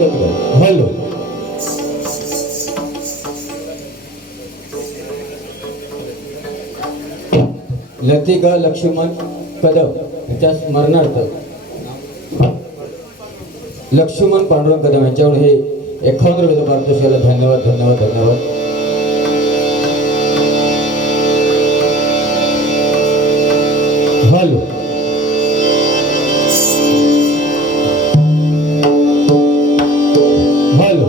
Hello Latika Laxman Kadam यांच्या स्मरणार्थ लक्ष्मण पांडुरंग कदम यांच्यावर हे 51 रुपये पारितोषिकाला धन्यवाद धन्यवाद धन्यवाद. हॅलो हॅलो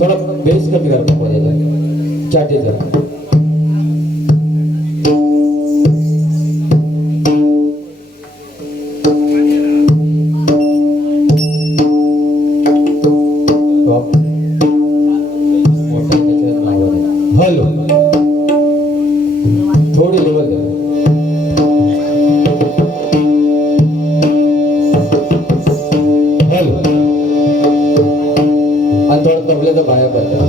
थोड़ा बेस कमी करना पड़ेगा चाटे जरा. हॅलो थोडी लेवल द्या. हॅलो आणि थोडं तबल्याचं बाहेर पडतं.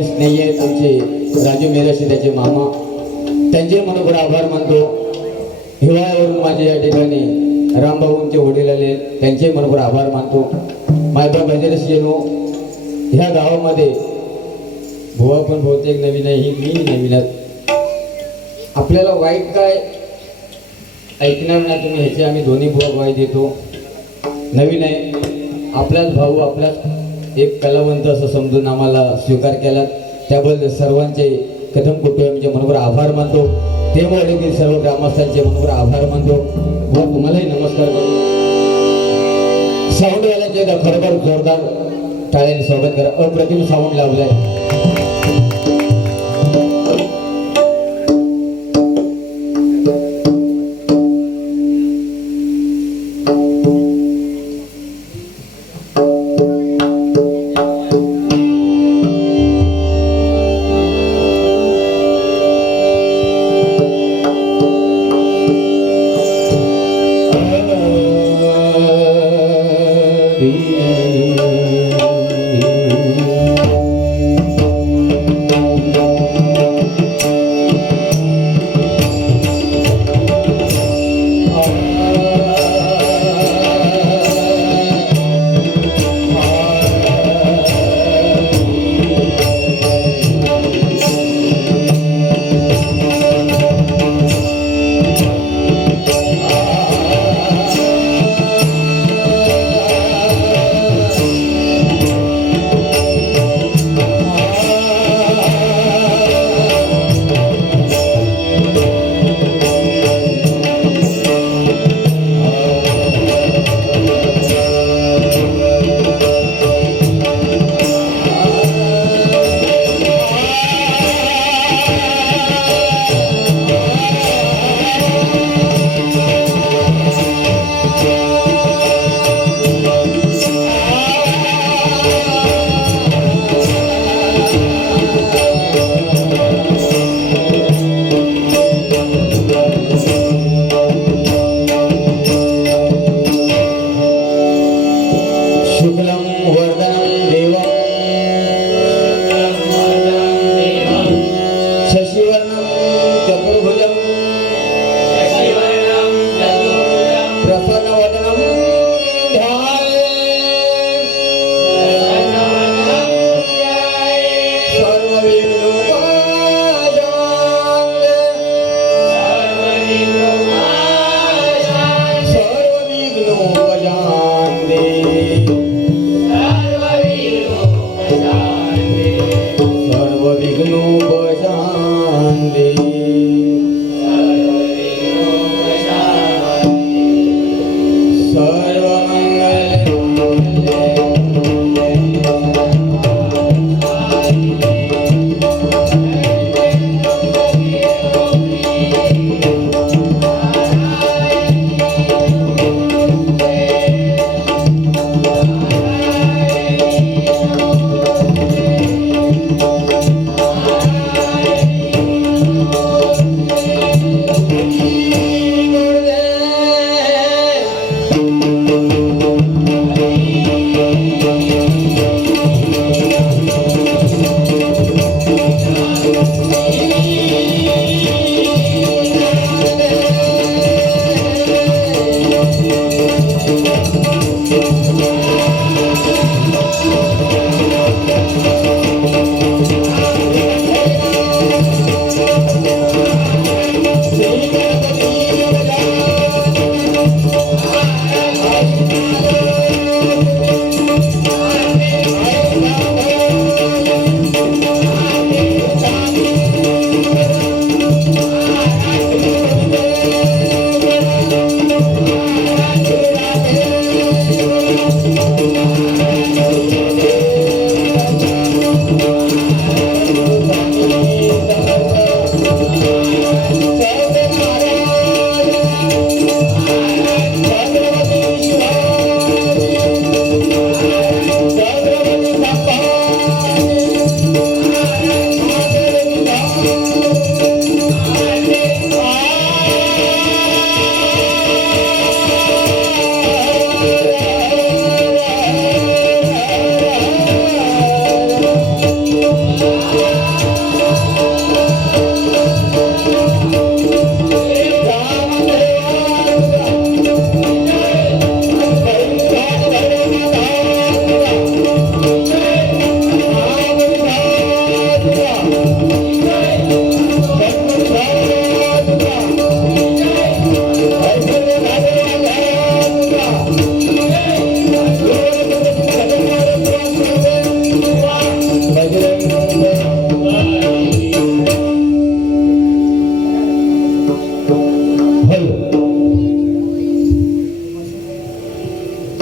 स्नेही आहेत आमचे राजू मेरशी त्याचे मामा, त्यांचे मनोभावे आभार मानतो. हिवाळ्यावरून माझे या ठिकाणी रामभाऊंचे वडील आले, त्यांचे मनोभावे आभार मानतो. माझा बजेरस येनो ह्या गावामध्ये भुवा पण बहुतेक नवीन आहे, ही मी नवीनच. आपल्याला वाईट काय ऐकणार नाही तुम्ही, ह्याचे आम्ही दोन्ही बुवा ग्वाही देतो. नवीन आहे आपलाच भाऊ आपलाच एक कलावंत असं समजून आम्हाला स्वीकार केला त्याबद्दल सर्वांचे कथम कुटुंबाचे मनोबर आभार मानतो तेमुळे सर्व ग्रामस्थांचे मनोबर आभार मानतो व तुम्हालाही नमस्कार करतो साऊंडवाल्यांचे खरोखर जोरदार टाळ्याने स्वागत करा अप्रतिम साऊंड लावलाय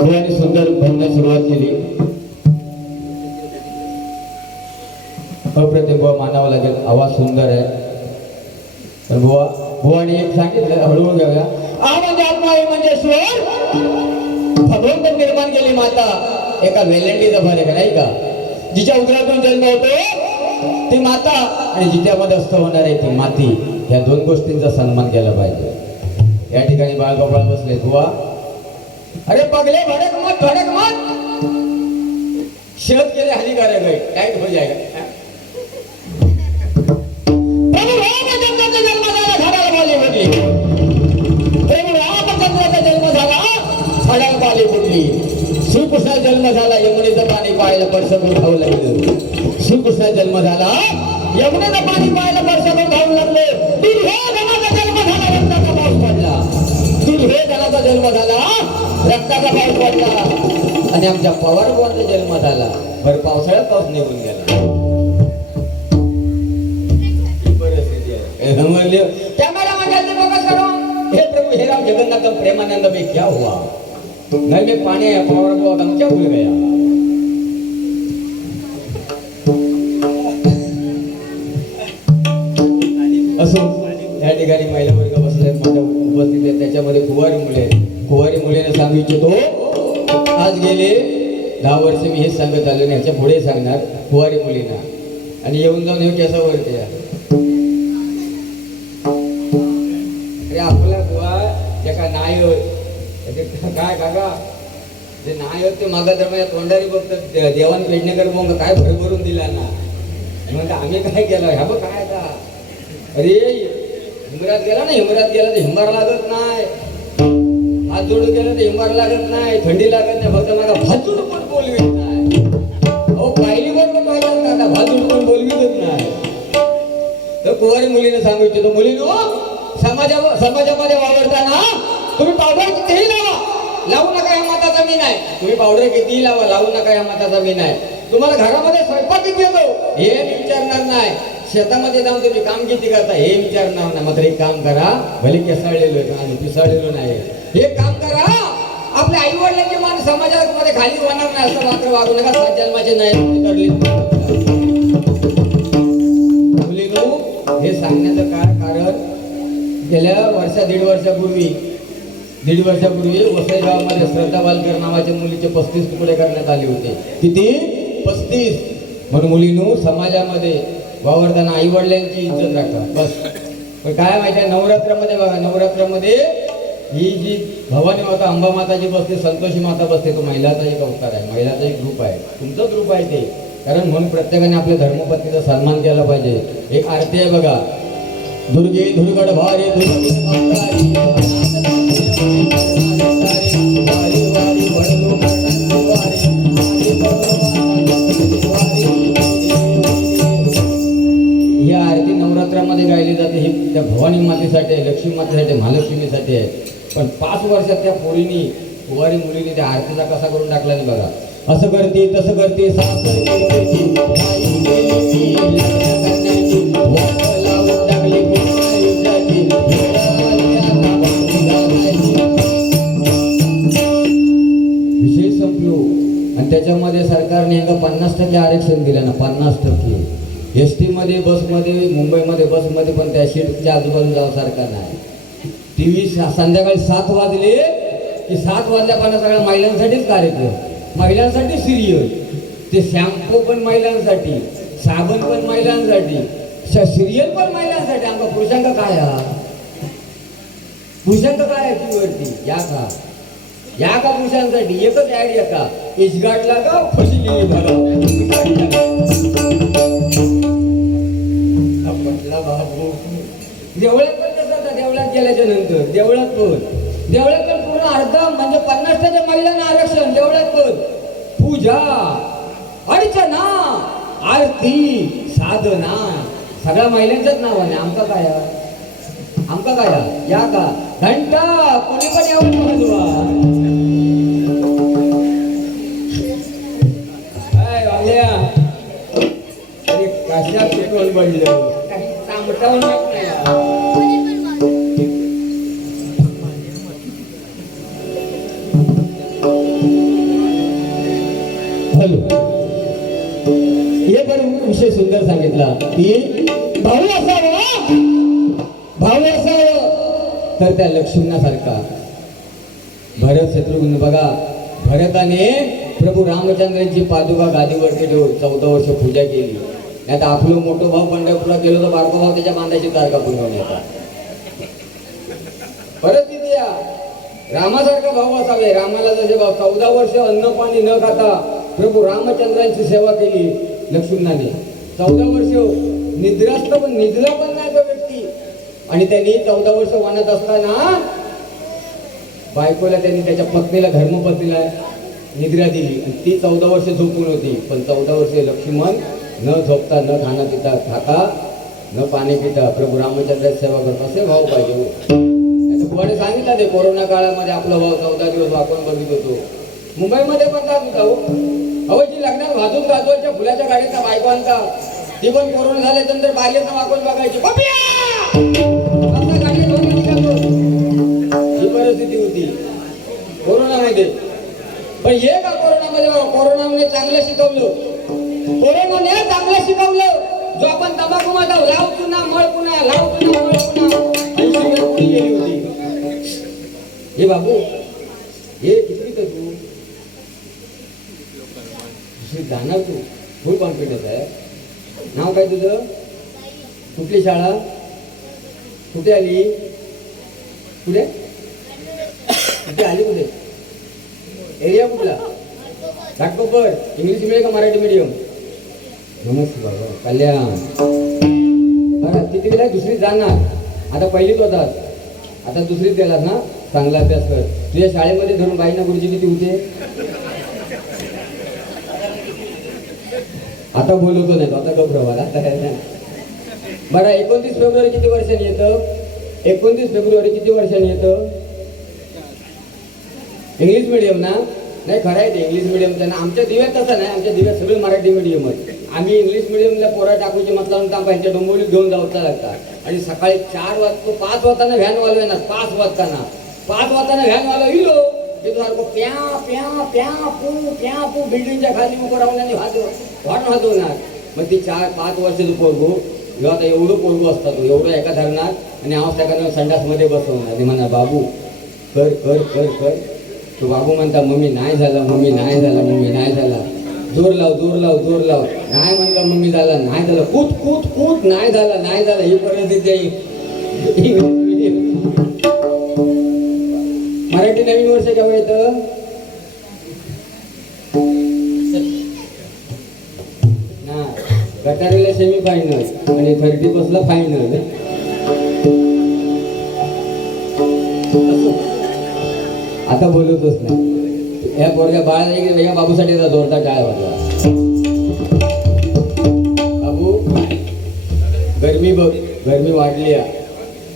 भगवानी सुंदर भवनास सुरुवात केली. अप्रतिम बुवा मानावं लागेल, आवाज सुंदर आहे. पण बुवाने एक सांगितलं, हळूहळू घेऊया. आ म्हणजे आत्मा, आहे म्हणजे स्वर. भगवंत निर्माण केली माता एका वेलंडीचा फरक नाही का, जिच्या उदरातून जन्म होतो ती माता आणि जिच्यामध्ये अस्थ होणार आहे ती माती. या दोन गोष्टींचा सन्मान केला पाहिजे. या ठिकाणी बाळगोपाळ बसले. बुवा, अरे पगले भडक मत शहद केले हानिकारक आहे, टाइट हो जाएगा. प्रभू रामचंद्राचा जन्म झाला झाडाला पाली फुटली. प्रभू रामचंद्राचा जन्म झाला झाडाला पाली फुटली. श्रीकृष्णाचा जन्म झाला यमुनेचं पाणी पाहायला परसकून खाऊ लागलं. श्रीकृष्णाचा जन्म झाला यमुनेचं पाणी पाहायला परसकून खाऊ लागले. दुर्योधनाचा जन्म झाला रक्ताचा पाऊस पडला. दुर्योधनाचा जन्म झाला रक्ताचा पाऊस पडला. आणि आमच्या पवार बुवांचा जन्म झाला बरं पावसाळ्यात पाऊस निघून गेला. कॅमेरा म्हणजे फोकस करो. हे प्रभु हे राम जगन्नाथ प्रेमानंद में क्या हुआ? घर में पानी है, पवार बुआ दम क्या भूल गया? असो या ठिकाणी महिला वर्ग बसले, माझ्या उपस्थित आहे. त्याच्यामध्ये कुवारी मुलीने सांगू इच्छितो. आज गेले 10 वर्ष मी हेच सांगत आलो, ह्याच्या पुढे सांगणार कुवारी मुलींना. आणि येऊन जाऊन हे केसावरती आहे. अरे आपला बुवा ज्याका नाही होत काय काका जे नाही होत ते मागा तर माझ्या तोंडारी बघतात. देवान पेडणेकर मग काय भरभरून दिला ना. म्हणजे आम्ही काय केलं ह्या बघ काय आता. अरे हिमरात गेला ना, हिमरात गेला तर हिंबार लागत नाही. हात जोडून गेला तर हिंबार लागत नाही, थंडी लागत नाही. फक्त माझा भात जोडून पण बोलवीत नाही. अहो पाहिली पण पाहिजे आता भात जोडून पण बोलवीतच नाही. तर कुवारी मुलीने सांगू इच्छितो, मुलीनो समाजामध्ये वावरताना तुम्ही पावडर कितीही लावू नका या मताचा मी नाही. तुम्ही पावडर कितीही लावू नका या मताचा मी नाही. तुम्हाला घरामध्ये स्वयंपाक किती येतो हे विचारणार नाही. शेतामध्ये जाऊन तुम्ही काम किती करता हे विचारणार नाही. मात्र एक काम करा, भले केसाळलेलो आहे पिसाळलेलो नाही, हे काम करा. आपल्या आई वडिलांचे मान समाजामध्ये खाली होणार नाही असं मात्र वागू नका. 7 जन्माचे नाही तरली. मुलीनो हे सांगण्याचं कारण गेल्या दीड वर्षापूर्वी वसई गावामध्ये श्रद्धा बालकर नावाच्या मुलीचे 35 तुकडे करण्यात आले होते. किती? 35. म्हणून मुलीनो समाजामध्ये वावरताना आई वडिलांची इज्जत राखा बस. पण काय माहिती आहे, नवरात्रामध्ये बघा, नवरात्रामध्ये ही जी भवानी माता अंबा माताची बसते, संतोषी माता बसते, तो महिलाचा एक अवतार आहे, महिलाचा एक ग्रुप आहे, तुमचं ग्रुप आहे ते. कारण म्हणून प्रत्येकाने आपल्या धर्मपत्नीचा सन्मान केला पाहिजे. एक आरती आहे बघा, दुर्गे दुर्गड भारी ही आरती नवरात्रामध्ये गायली जाते. ही त्या भवानी मातेसाठी आहे, लक्ष्मी मातेसाठी, महालक्ष्मीसाठी आहे. पण 5 वर्षात त्या पोरीनी कुवारी मुलीने त्या आरतीचा कसा करून टाकला नाही बघा. असं करते तसं करते विषय संपलो. आणि त्याच्यामध्ये सरकारने 50% आरक्षण दिलं ना, 50%. एस टीमध्ये, बसमध्ये, मुंबईमध्ये बसमध्ये पण त्या सीटच्या आजूबाजूला जाण्यासारखा नाही. TV संध्याकाळी 7 वाजले की 7 वाजल्यापासून सगळ्या महिलांसाठीच कार्यक्रम, महिलांसाठी सिरियल. ते शॅम्पू पण महिलांसाठी, साबण पण महिलांसाठी, सिरियल पण महिलांसाठी. आमचा पुरुषांक काय पुरुषांक काय आहे टी वरती या का पुरुषांसाठी एकच ऍड या का इशगाडला का फसली बाबू. देवळात पण कसं होतं, देवळात गेल्याच्या नंतर देवळात पण पूर्ण अर्धा म्हणजे 50% महिलांना आरक्षण. देवळात पण पूजा अर्चना आरती साधना सगळ्या महिलांच्याच नावाने. आमका काय या का घंटा कोणी पण येऊन वाजवा. काय वाल्या अरे कशा पेट्रोल पडलं काही सांगतावून नाही. चलो हे पण विषय सुंदर सांगितला की भाऊ असावं तर त्या लक्ष्मणासारखा भरत शत्रुघ्न बघा भरताने प्रभू रामचंद्रांची पादुका गादीवरती ठेवून 14 वर्ष पूजा केली. आता आपलं मोठं भाऊ पंढरपूरला गेलो तर बारको भाऊ त्याच्या बांधाची तारखा पुरवून येतात. परिस्थिती या रामासारखा भाऊ असावे. रामाला जसे भाऊ 14 वर्ष अन्न पाणी न खाता प्रभू रामचंद्रांची सेवा केली लक्ष्मणाने. 14 वर्ष निद्रास्त पण निद्रा पण नाही तो व्यक्ती. आणि त्यांनी 14 वर्ष वनात असताना बायकोला त्यांनी त्याच्या पत्नीला धर्मपत्नीला निद्रा दिली आणि ती 14 वर्ष झोपून होती. पण 14 वर्ष लक्ष्मण न झोपता न खाणं पिता खाता न पाणी पिता प्रभू रामचंद्राची सेवा करतो. असे भाऊ पाहिजे. कोणी सांगितलं ते कोरोना काळामध्ये आपला भाऊ 14 दिवस वाकून बघित होतो. मुंबईमध्ये पण जात होता हो. अहो जी लग्नात वाजवच्या फुलाच्या गाडीचा बायको आणता ती पण कोरोना झाल्यानंतर बागेत वाकून बघायची. ही परिस्थिती होती कोरोनामध्ये. पण हे का कोरोनामध्ये चांगलं शिकवलं. कोरोनाने चांगलं शिकवलं. जो आपण तंबाखू मध्ये लाव पुन्हा मळ पुन्हा लाव पुन्हा मळ पुन्हा गेली होती. हे बाबू हे किती तर तू जाणार तू फुल कॉन्फिडन्स आहे. नाव काय तुझं. कुठली शाळा कुठे आली कुठे कुठे आली कुठे एरिया कुठला घाटकोपर. इंग्लिश मिडियम का मराठी मीडियम. नमस्ते बाबा कल्याण. बरं किती वेळा दुसरी जाणार. आता पहिलीच होतात आता दुसरीच गेलास ना. चांगला अभ्यास कर. तुझ्या शाळेमध्ये धरून बाईना गुरुजी किती होते. आता बोलवतो नाही आता गप रवाला. बरं 29 फेब्रुवारी किती वर्षांनी येतं. 29 फेब्रुवारी किती वर्षांनी येतं. इंग्लिश मिडियम ना. नाही खरं आहे ते इंग्लिश मिडियमचं ना. आमच्या दिव्यात तसं नाही. आमच्या दिव्यात सगळे मराठी मिडियम आहे. आम्ही इंग्लिश मिडियमला पोरा टाकूची म्हटलं त्यांच्या डोंबिवलीत घेऊन जाऊचा लागतात. आणि सकाळी 4 वाजता 5 वाजताना व्हॅन वाजवे ना. 5 वाजताना व्हॅन वाजव इलो सारखं प्या प्या प्या पू बिल्डिंगच्या खाली उभं राहून आणि वाजवणार. मग ती 4-5 वर्षाचं पोरगो जेव्हा आता एवढं पोरगो असतात एवढं एका धरणार आणि आवाज संडासमध्ये बसवणार. ते म्हणा बाबू कर कर कर कर. तो बाबू म्हणता मम्मी नाही झाला मम्मी नाही झाला मम्मी नाही झाला. जोर लाव जोर लाव जोर लाव. नाही म्हणलं मम्मी झाला नाही झालं. कूद कूद कूद नाही झाला नाही झाला. ही परिस्थिती आहे. मराठी नवीन वर्ष केव्हा येतं. ना गटारीला सेमी फायनल आणि 30 फायनल. आता बोलतच नाही. या पोरग्या बाळा या बाबूसाठी जोरदार टाळ वाजवा. बाबू गरमी बघ गरमी वाढली.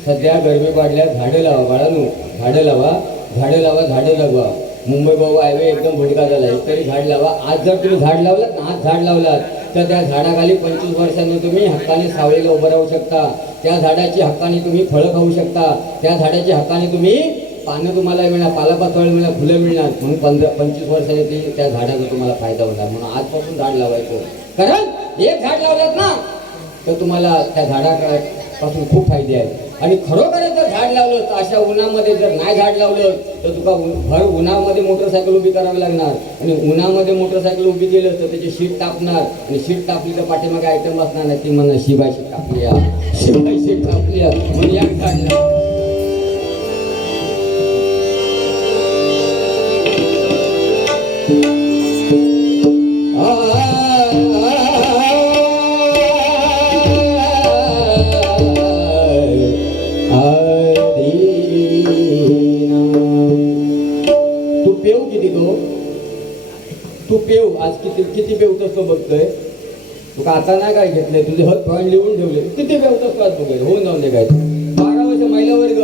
सध्या गरमी वाढल्या. झाडं लावा बाळांनो झाडं लावा झाडं लावा झाडं लागवा. मुंबई गोवा हायवे एकदम भुडका झाला. एकतरी झाड लावा. आज जर तुम्ही झाड लावलात ना आज झाड लावलात तर त्या झाडाखाली 25 वर्षांनी तुम्ही हक्काने सावलीला उभं राहू शकता. त्या झाडाची हक्काने तुम्ही फळं खाऊ शकता. त्या झाडाची हक्काने तुम्ही पानं तुम्हाला मिळणार पालापाचोळी मिळणार फुलं मिळणार. म्हणून 15-25 वर्षांनी त्या झाडाचा तुम्हाला फायदा होणार. म्हणून आजपासून झाड लावायचं. कारण एक झाड लावलात ना तर तुम्हाला त्या झाडापासून खूप फायदे आहेत. आणि खरोखरच जर झाड लावलं तर अशा उन्हामध्ये जर नाही झाड लावलं तर तुका भर उन्हामध्ये मोटरसायकल उभी करावी लागणार. आणि उन्हामध्ये मोटरसायकल उभी केलं तर त्याची शीट तापणार. आणि शीट तापली तर पाठीमागे आयटम असणार नाही. ती म्हणणार शिवाय शीट तापली शिवाय शीट तापली म्हणून या झाड लाव. तू पेव आज किती पेवतोस तो बघतोय. तुका आता नाही काय घेतलंय तुझे हत पॉईंट लिहून ठेवले. किती पेवतोस तो आज बघाय होऊन जाऊन दे काय. 12 वर्ष महिला वर्ग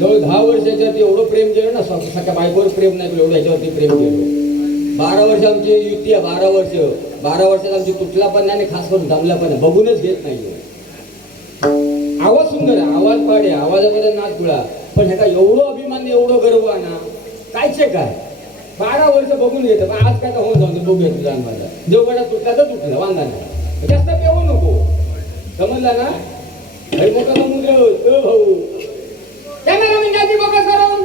जवळ 10 वर्षाच्या एवढं प्रेम केलं ना. सगळ्या बायकोवर प्रेम नाही केलं एवढं ह्याच्यावरती प्रेम केलं. 12 वर्ष आमची युती आहे. 12 वर्षात आमची तुटला पण नाही आणि खास करून दमला पण नाही. बघूनच घेत नाही. आवाज सुंदर आहे आवाज पाडे आवाजामध्ये नाच गुळा. पण ह्याचा एवढं अभिमान एवढं गर्व आहे ना कायचे काय 12 वर्ष बघून घेतं पण आज काय तर होऊन जाऊन बघूया तुझा माझा देवगडा तुटला तर तुटला वांधा नाही जास्त पेऊ नको समजला ना अरे मोठा समुद्र भाऊ कॅमेरा मी जाती फोकस करून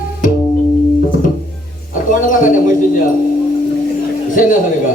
तोंड बघा त्या म्हशीच्या शेणासारखा